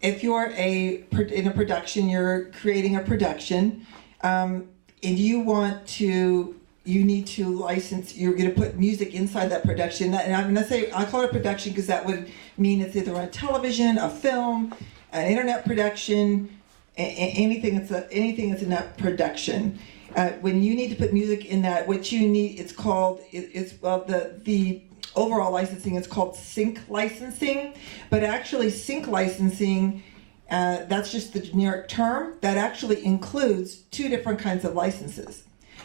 if you're in a production, you're creating a production, and you need to license, you're going to put music inside that production. And I'm going to say, I call it a production because that would mean it's either on television, a film, an internet production, anything that's in that production. When you need to put music in that, what you need, the overall licensing is called sync licensing, but actually sync licensing, that's just the generic term. That actually includes two different kinds of licenses.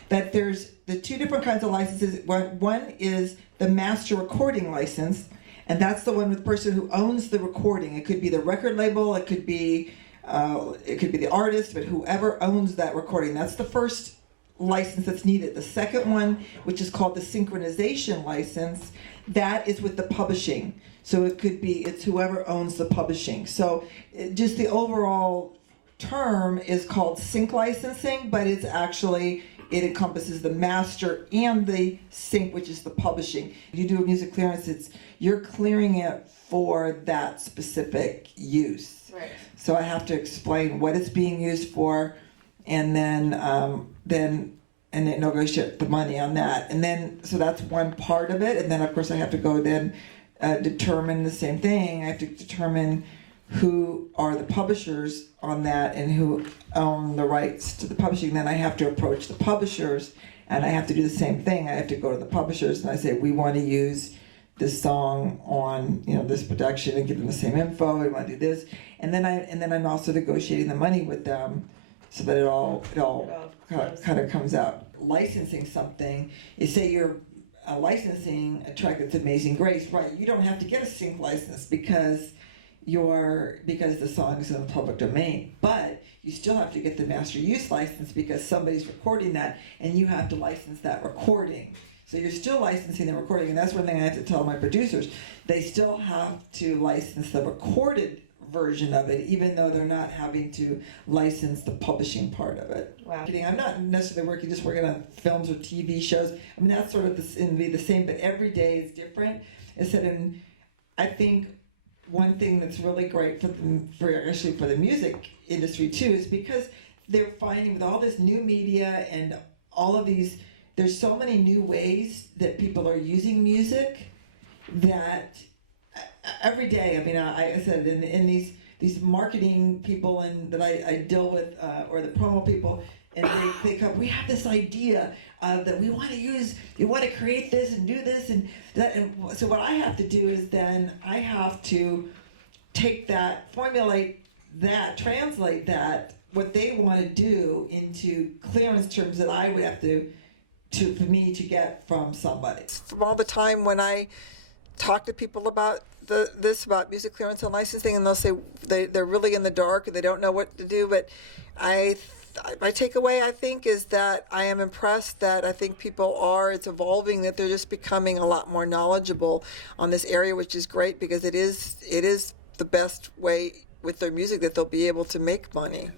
That there's the two different kinds of licenses. One is the master recording license, and that's the one with the person who owns the recording. It could be the record label, it could be the artist, but whoever owns that recording. That's the first license that's needed. The second one, which is called the synchronization license, that is with the publishing. So it's whoever owns the publishing. So just the overall term is called sync licensing, but it encompasses the master and the sync, which is the publishing. You do a music clearance, you're clearing it for that specific use. Right. So I have to explain what it's being used for, and then negotiate the money on that. And then, so that's one part of it. And then, of course, I have to go then determine the same thing. I have to determine who are the publishers on that and who own the rights to the publishing. Then I have to approach the publishers, and I have to do the same thing. I have to go to the publishers and I say, we want to use this song on this production, and give them the same info. We want to do this, and then I'm also negotiating the money with them, so that it all kind of comes out. Licensing something is, say you're licensing a track that's Amazing Grace, right? You don't have to get a sync license because the song is in the public domain, but you still have to get the master use license because somebody's recording that, and you have to license that recording. So you're still licensing the recording, and that's one thing I have to tell my producers. They still have to license the recorded version of it, even though they're not having to license the publishing part of it. Wow. I'm not necessarily working on films or TV shows. I mean, that's sort of the same, but every day is different. I think one thing that's really great for the music industry too is because they're finding with all this new media and all of these, there's so many new ways that people are using music that every day, I mean, I said in these marketing people and that I deal with, or the promo people, and they come, we have this idea that we want to create this and do this and that, and so what I have to do is then I have to take that, formulate that, translate that, what they want to do into clearance terms that I would have for me to get from somebody. From all the time when I talk to people about about music clearance and licensing, and they'll say they're really in the dark and they don't know what to do, but my takeaway, I think, is that I am impressed that I think it's evolving, that they're just becoming a lot more knowledgeable on this area, which is great because it is the best way with their music that they'll be able to make money.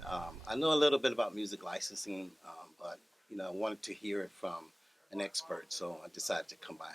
I know a little bit about music licensing, but I wanted to hear it from an expert, so I decided to come by